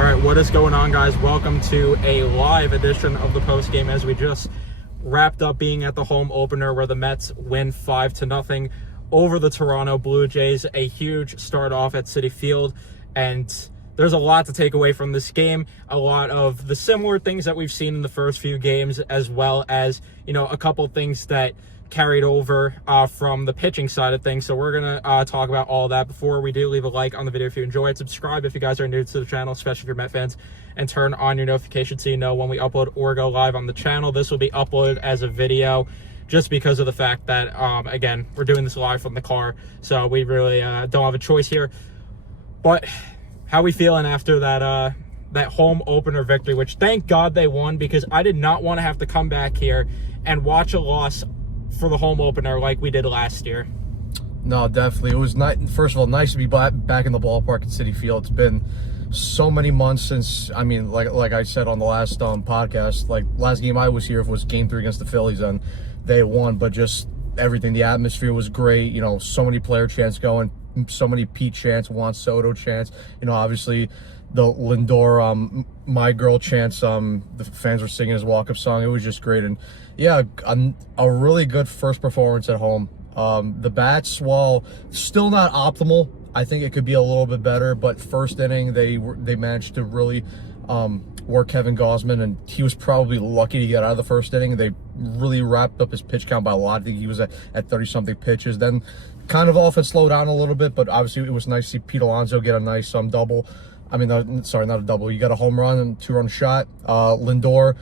All right, what is going on, guys? Welcome to a live edition of the post game as we just wrapped up being at the home opener where the Mets win 5-0 over the Toronto Blue Jays. A huge start off at Citi Field, and there's a lot to take away from this game. A lot of the similar things that we've seen in the first few games, as well as, a couple things that carried over from the pitching side of things. So we're gonna talk about all that. Before we do, leave a like on the video if you enjoy it, subscribe if you guys are new to the channel, especially if you're Met fans, and turn on your notifications so you know when we upload or go live on the channel. This will be uploaded as a video just because of the fact that again, we're doing this live from the car, so we really don't have a choice here. But how we feeling after that that home opener victory, which thank God they won, because I did not want to have to come back here and watch a loss for the home opener like we did last year. No, definitely. It was first of all, nice to be back in the ballpark at Citi Field. It's been so many months since, like I said on the last podcast, last game I was here was Game 3 against the Phillies, and they won, but just everything, the atmosphere was great. So many player chants going, so many Pete chants, Juan Soto chants, obviously the Lindor, My Girl chants, the fans were singing his walk-up song. It was just great. And yeah, a really good first performance at home. The bats, while still not optimal, I think it could be a little bit better, but first inning, they managed to really work Kevin Gausman, and he was probably lucky to get out of the first inning. They really wrapped up his pitch count by a lot. I think he was at 30-something pitches. Then kind of offense slowed down a little bit, but obviously it was nice to see Pete Alonso get a nice double. Sorry, not a double. You got a home run and 2-run shot. Lindor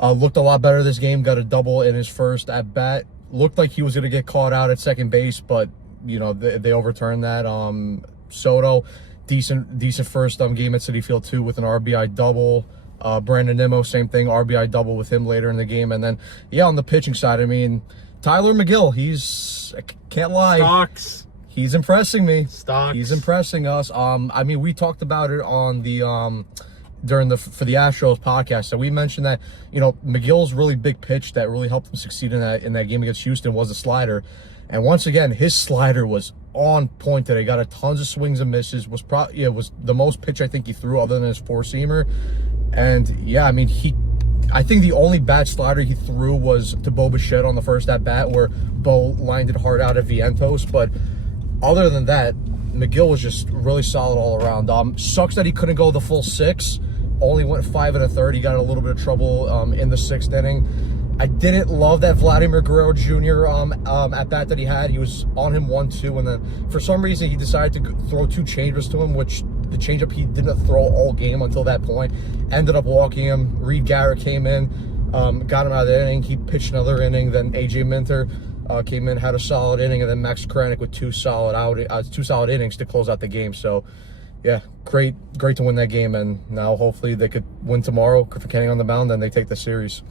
looked a lot better this game, got a double in his first at bat. Looked like he was going to get caught out at second base, but they overturned that. Soto, decent first game at Citi Field too, with an RBI double. Brandon Nimmo, same thing, RBI double with him later in the game. And then on the pitching side, Tyler McGill, I can't lie, Stocks. He's impressing me. Stocks. He's impressing us. We talked about it on the for the Astros podcast. So we mentioned that, McGill's really big pitch that really helped him succeed in that game against Houston was a slider. And once again, his slider was on point today. Got tons of swings and misses. Was the most pitch I think he threw other than his four-seamer. And yeah, I think the only bad slider he threw was to Bo Bichette on the first at bat, where Bo lined it hard out at Vientos. But other than that, McGill was just really solid all around. Sucks that he couldn't go the full 6. Only went 5 1/3. He got in a little bit of trouble in the 6th inning. I didn't love that Vladimir Guerrero Jr. At bat that he had. He was on him 1-2, and then for some reason he decided to throw 2 changeups to him, which the changeup he didn't throw all game until that point. Ended up walking him. Reed Garrett came in, got him out of the inning. He pitched another inning. Then AJ Minter came in, had a solid inning, and then Max Kranick with 2 solid innings to close out the game. So yeah, great to win that game, and now hopefully they could win tomorrow. Griffin Canning on the mound, and they take the series.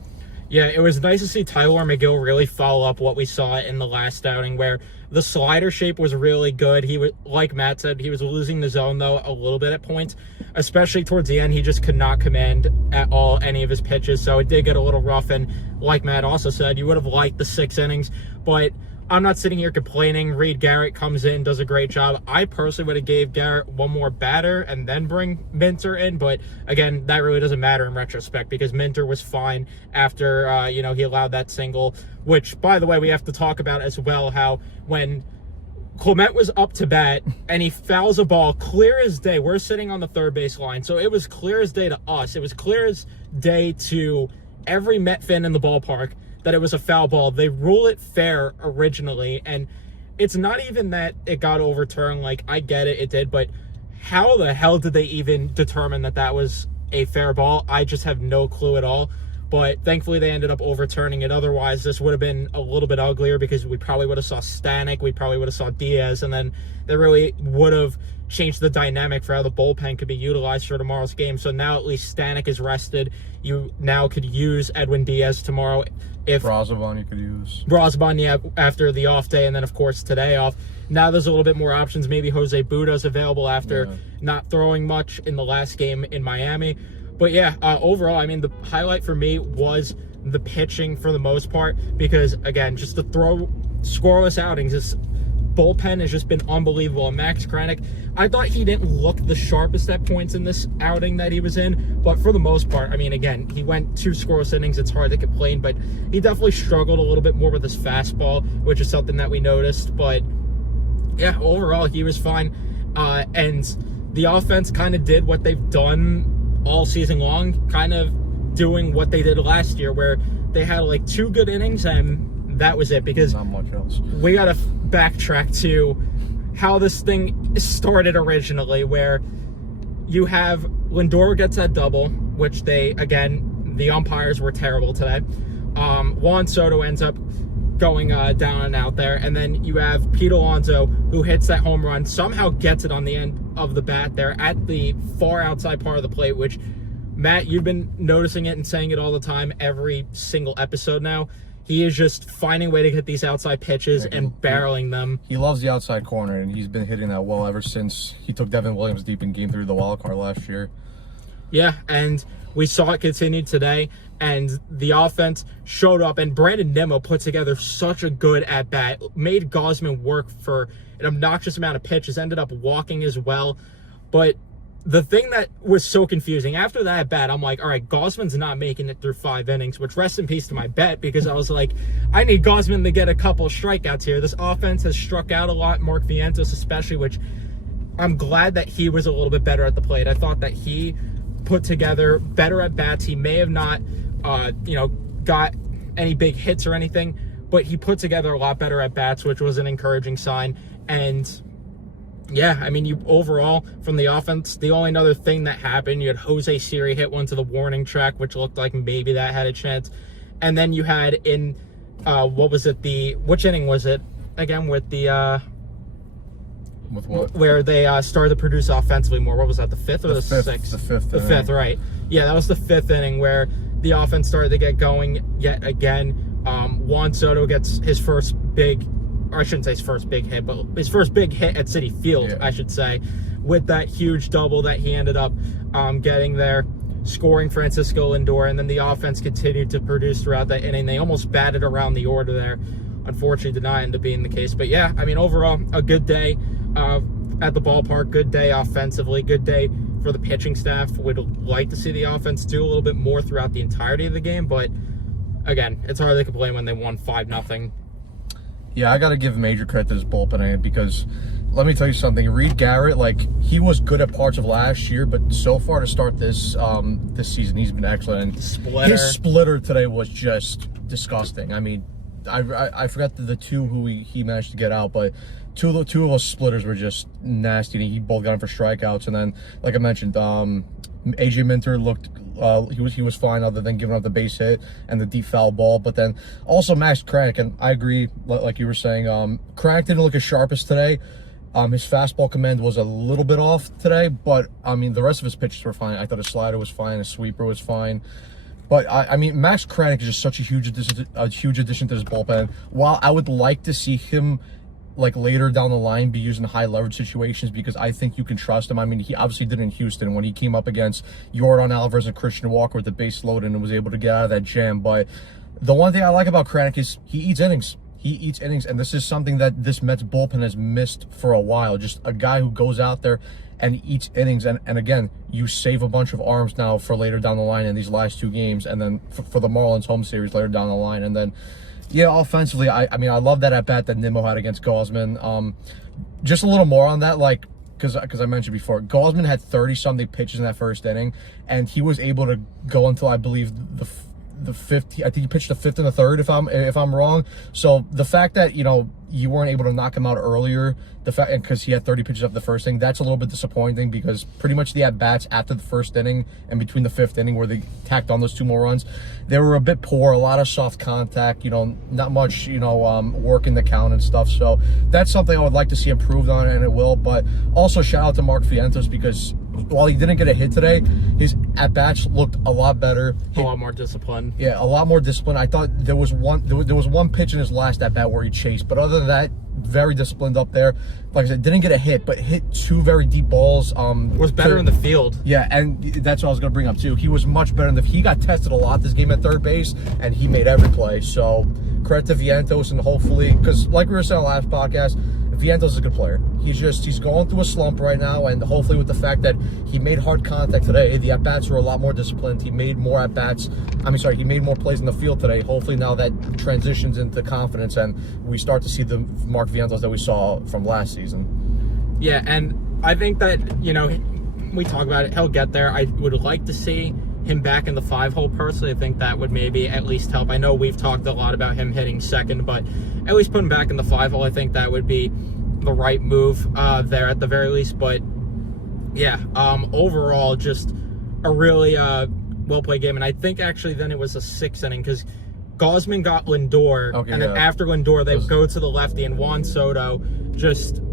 Yeah, it was nice to see Tyler McGill really follow up what we saw in the last outing, where the slider shape was really good. He was, like Matt said, he was losing the zone, though, a little bit at points, especially towards the end. He just could not command at all any of his pitches, so it did get a little rough. And like Matt also said, you would have liked the 6 innings, but I'm not sitting here complaining. Reed Garrett comes in, does a great job. I personally would have gave Garrett one more batter and then bring Minter in, but again, that really doesn't matter in retrospect because Minter was fine after, he allowed that single, which, by the way, we have to talk about as well, how when Clement was up to bat and he fouls a ball clear as day. We're sitting on the third base line, so it was clear as day to us. It was clear as day to every Met fan in the ballpark that it was a foul ball. They rule it fair originally, and it's not even that it got overturned. I get it, it did, but how the hell did they even determine that that was a fair ball? I just have no clue at all. But thankfully they ended up overturning it. Otherwise, this would have been a little bit uglier because we probably would have saw Stanek, we probably would have saw Diaz, and then they really would have changed the dynamic for how the bullpen could be utilized for tomorrow's game. So now at least Stanek is rested. You now could use Edwin Diaz tomorrow. If Brazoban you could use. Brazoban, yeah, after the off day, and then of course today off. Now there's a little bit more options. Maybe Jose Buda's available after not throwing much in the last game in Miami. But yeah, overall, the highlight for me was the pitching for the most part, because again, just to throw scoreless outings is bullpen has just been unbelievable. And Max Kranick, I thought he didn't look the sharpest at points in this outing that he was in, but for the most part, I mean, again, he went 2 scoreless innings. It's hard to complain, but he definitely struggled a little bit more with his fastball, which is something that we noticed. But yeah, overall, he was fine. And the offense kind of did what they've done all season long, kind of doing what they did last year, where they had like 2 good innings and that was it, because not much else. We got to backtrack to how this thing started originally, where you have Lindor gets that double, which the umpires were terrible today. Juan Soto ends up going down and out there, and then you have Pete Alonso, who hits that home run, somehow gets it on the end of the bat there at the far outside part of the plate, which, Matt, you've been noticing it and saying it all the time, every single episode now. He is just finding a way to hit these outside pitches and barreling them. He loves the outside corner, and he's been hitting that well ever since he took Devin Williams deep in Game 3 of the wild card last year. Yeah, and we saw it continue today, and the offense showed up, and Brandon Nimmo put together such a good at-bat, made Gausman work for an obnoxious amount of pitches, ended up walking as well. But the thing that was so confusing, after that at-bat, I'm like, all right, Gausman's not making it through 5 innings, which rest in peace to my bet, because I was like, I need Gausman to get a couple strikeouts here. This offense has struck out a lot, Mark Vientos especially, which I'm glad that he was a little bit better at the plate. I thought that he put together better at-bats. He may have not, got any big hits or anything, but he put together a lot better at-bats, which was an encouraging sign. And yeah, I mean, you overall, from the offense, the only other thing that happened, you had Jose Siri hit one to the warning track, which looked like maybe that had a chance. And then you had in, which inning was it? Again, with the, with what? Where they started to produce offensively more. What was that, the 5th or the 6th? The 5th. The 5th, right. Yeah, that was the 5th inning where the offense started to get going yet again. Juan Soto gets his first big, or I shouldn't say his first big hit, but his first big hit at Citi Field, I should say, with that huge double that he ended up getting there, scoring Francisco Lindor, and then the offense continued to produce throughout that inning. They almost batted around the order there. Unfortunately, did not end up being the case. But yeah, I mean, overall, a good day at the ballpark, good day offensively, good day for the pitching staff. Would like to see the offense do a little bit more throughout the entirety of the game, but again, it's hard to complain when they won 5-0. Yeah, I got to give major credit to this bullpen, because let me tell you something. Reed Garrett, he was good at parts of last year, but so far to start this season, he's been excellent. And his splitter today was just disgusting. I mean, I forgot the 2 who he managed to get out, but two of those splitters were just nasty. He both got him for strikeouts, and then, like I mentioned, AJ Minter looked he was fine, other than giving up the base hit and the deep foul ball. But then also Max Kranick, and I agree, like you were saying, Kranick didn't look as sharp as today. His fastball command was a little bit off today, but I mean, the rest of his pitches were fine. I thought his slider was fine, his sweeper was fine. But I mean, Max Kranick is just such a huge addition to this bullpen. While I would like to see him, later down the line, be used in high leverage situations, because I think you can trust him. I mean, he obviously did in Houston when he came up against Yordan Alvarez and Christian Walker with the base loaded and was able to get out of that jam. But the one thing I like about Kranick is he eats innings. And this is something that this Mets bullpen has missed for a while. Just a guy who goes out there and eats innings. And again, you save a bunch of arms now for later down the line in these last 2 games, and then for the Marlins home series later down the line. And then, yeah, offensively, I mean, I love that at-bat that Nimmo had against Gausman. Just a little more on that, because I mentioned before, Gausman had 30-something pitches in that first inning, and he was able to go until, I believe, the 5th. I think he pitched the 5th and the 3rd, if I'm wrong. So the fact that you weren't able to knock him out earlier, because he had 30 pitches up the first inning, that's a little bit disappointing, because pretty much the at-bats after the first inning and between the 5th inning, where they tacked on those 2 more runs, they were a bit poor, a lot of soft contact, not much, work in the count and stuff. So that's something I would like to see improved on, and it will. But also shout out to Mark Vientos, because while he didn't get a hit today, his at-bats looked a lot better. A lot more discipline. Yeah, a lot more discipline. I thought there was one pitch in his last at-bat where he chased, but other than that, very disciplined up there. Like I said, didn't get a hit, but hit 2 very deep balls. Was better in the field. Yeah, and that's what I was going to bring up too. He was much better he got tested a lot this game at third base, and he made every play. So credit to Vientos, and hopefully, because like we were saying on the last podcast, if Vientos is a good player. He's going through a slump right now, and hopefully with the fact that he made hard contact today, the at-bats were a lot more disciplined. He made more at-bats. He made more plays in the field today. Hopefully now that transitions into confidence, and we start to see the Mark Vientos that we saw from last season. Yeah, and I think that, we talk about it, he'll get there. I would like to see him back in the 5-hole personally. I think that would maybe at least help. I know we've talked a lot about him hitting second, but at least put him back in the 5-hole. I think that would be the right move there at the very least. But yeah, overall, just a really well-played game. And I think actually then it was a 6th inning because Gausman got Lindor, and then after Lindor, they go to the lefty, and Juan Soto,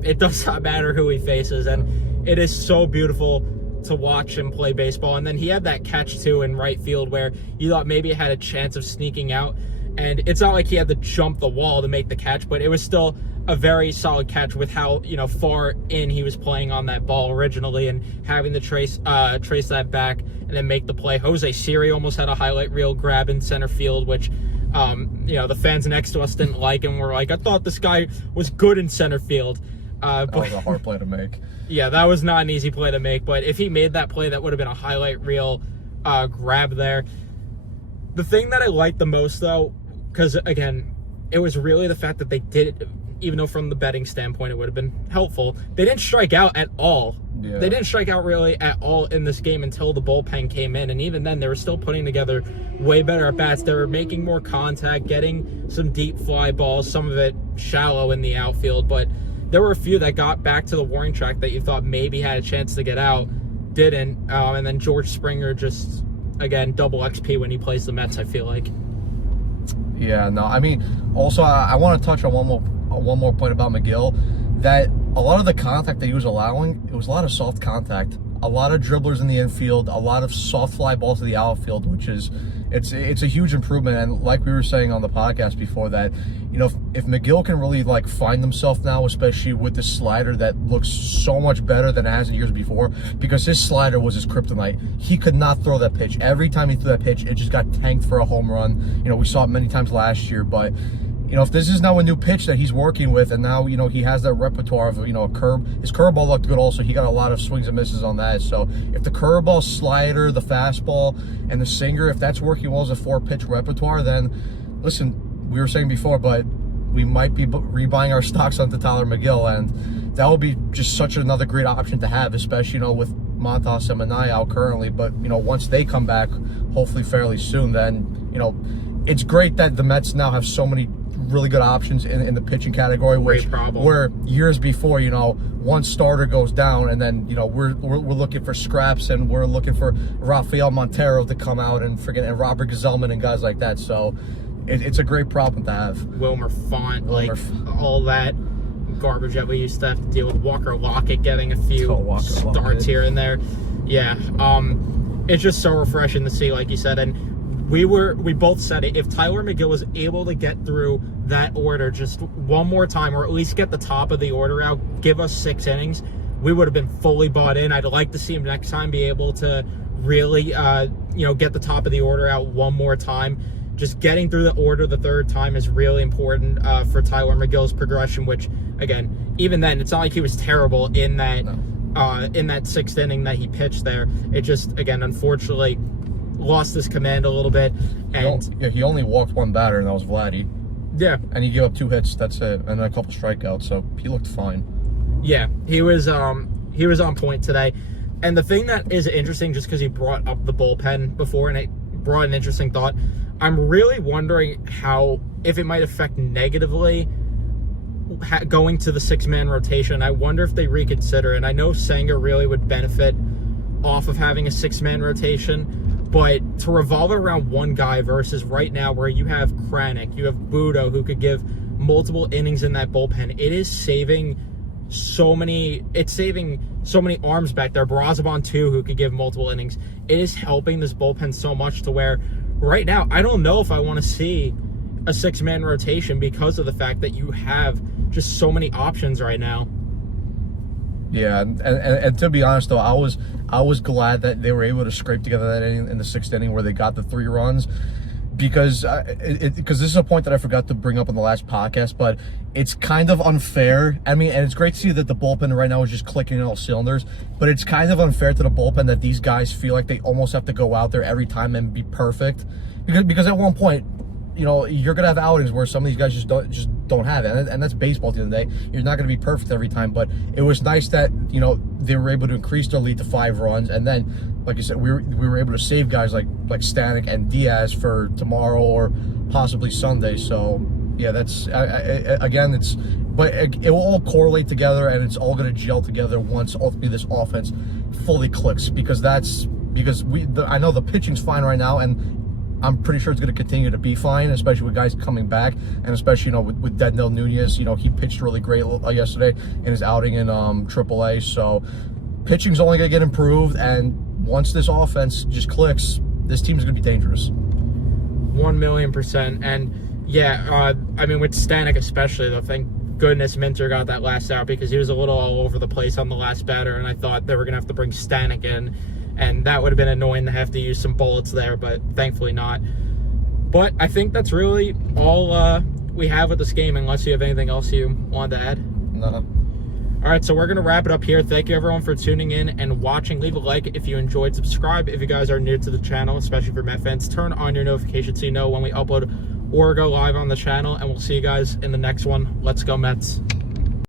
it does not matter who he faces, and it is so beautiful to watch him play baseball. And then he had that catch too in right field where you thought maybe it had a chance of sneaking out, and it's not like he had to jump the wall to make the catch, but it was still a very solid catch with how far in he was playing on that ball originally, and having to trace that back and then make the play. Jose Siri almost had a highlight reel grab in center field, which the fans next to us didn't like, and were like, I thought this guy was good in center field. That was a hard play to make. Yeah, that was not an easy play to make, but if he made that play, that would have been a highlight reel grab there. The thing that I liked the most, though, because, again, it was really the fact that they did it, even though from the betting standpoint it would have been helpful, they didn't strike out at all. Yeah. They didn't strike out really at all in this game until the bullpen came in, and even then they were still putting together way better at-bats. They were making more contact, getting some deep fly balls, some of it shallow in the outfield, but there were a few that got back to the warning track that you thought maybe had a chance to get out, didn't, and then George Springer just, again, double XP when he plays the Mets, I feel like. Yeah, no, also I want to touch on one more point about McGill, that a lot of the contact that he was allowing, it was a lot of soft contact, a lot of dribblers in the infield, a lot of soft fly balls to the outfield, which is, it's a huge improvement. And like we were saying on the podcast before, that if McGill can really find himself now, especially with the slider that looks so much better than it has in years before, because his slider was his kryptonite. He could not throw that pitch. Every time he threw that pitch, it just got tanked for a home run. We saw it many times last year, but if this is now a new pitch that he's working with, and now, he has that repertoire of, a curve. His curveball looked good also. He got a lot of swings and misses on that. So if the curveball, slider, the fastball, and the sinker, if that's working well as a 4-pitch repertoire, then, listen, we were saying before, but we might be rebuying our stocks onto Tyler McGill, and that will be just such another great option to have, especially, with Montas and Minaya out currently. But, once they come back, hopefully fairly soon, then, it's great that the Mets now have so many really good options in the pitching category, where years before, one starter goes down, and then, we're looking for scraps, and we're looking for Rafael Montero to come out, and Robert Gazelman and guys like that. So it's a great problem to have. Wilmer Font, all that garbage that we used to have to deal with. Walker Lockett getting a few starts here and there. Yeah, it's just so refreshing to see, like you said, and we both said it. If Tyler McGill was able to get through that order just one more time, or at least get the top of the order out, give us 6 innings, we would have been fully bought in. I'd like to see him next time be able to really, get the top of the order out one more time. Just getting through the order the 3rd time is really important for Tyler McGill's progression, which, again, even then, it's not like he was terrible in that 6th inning that he pitched there. It just, again, unfortunately, lost his command a little bit, and he only walked one batter, and that was Vladdy. Yeah, and he gave up 2 hits. That's it, and then a couple strikeouts. So he looked fine. Yeah, he was on point today. And the thing that is interesting, just because he brought up the bullpen before, and it brought an interesting thought. I'm really wondering if it might affect negatively going to the 6-man rotation. I wonder if they reconsider. And I know Sanger really would benefit off of having a 6-man rotation. But to revolve it around one guy versus right now where you have Kranick, you have Budo, who could give multiple innings in that bullpen, it is saving so many arms back there. Brazoban too, who could give multiple innings. It is helping this bullpen so much to where right now I don't know if I want to see a 6-man rotation because of the fact that you have just so many options right now. Yeah, and to be honest though, I was glad that they were able to scrape together that inning in the 6th inning where they got the 3 runs. because this is a point that I forgot to bring up on the last podcast, but it's kind of unfair. I mean, and it's great to see that the bullpen right now is just clicking in all cylinders, but it's kind of unfair to the bullpen that these guys feel like they almost have to go out there every time and be perfect, because at one point, you know, you're gonna have outings where some of these guys just don't have it, and that's baseball at the end of the day. You're not gonna be perfect every time, but it was nice that, you know, they were able to increase their lead to 5 runs, and then, like you said, we were able to save guys like Stanek and Diaz for tomorrow or possibly Sunday. So yeah, that's again, it will all correlate together, and it's all gonna gel together once ultimately this offense fully clicks, because I know the pitching's fine right now, and I'm pretty sure it's going to continue to be fine, especially with guys coming back, and especially, you know, with Dednell Nunez. You know, he pitched really great yesterday in his outing in AAA. So pitching's only going to get improved, and once this offense just clicks, this team is going to be dangerous. 1,000,000%. And yeah, I mean, with Stanek especially, though, thank goodness Minter got that last out, because he was a little all over the place on the last batter, and I thought they were going to have to bring Stanek in, and that would have been annoying to have to use some bullets there, but thankfully not. But I think that's really all we have with this game, unless you have anything else you wanted to add. No. All right, so we're going to wrap it up here. Thank you, everyone, for tuning in and watching. Leave a like if you enjoyed. Subscribe if you guys are new to the channel, especially for Met fans. Turn on your notifications so you know when we upload or go live on the channel, and we'll see you guys in the next one. Let's go, Mets.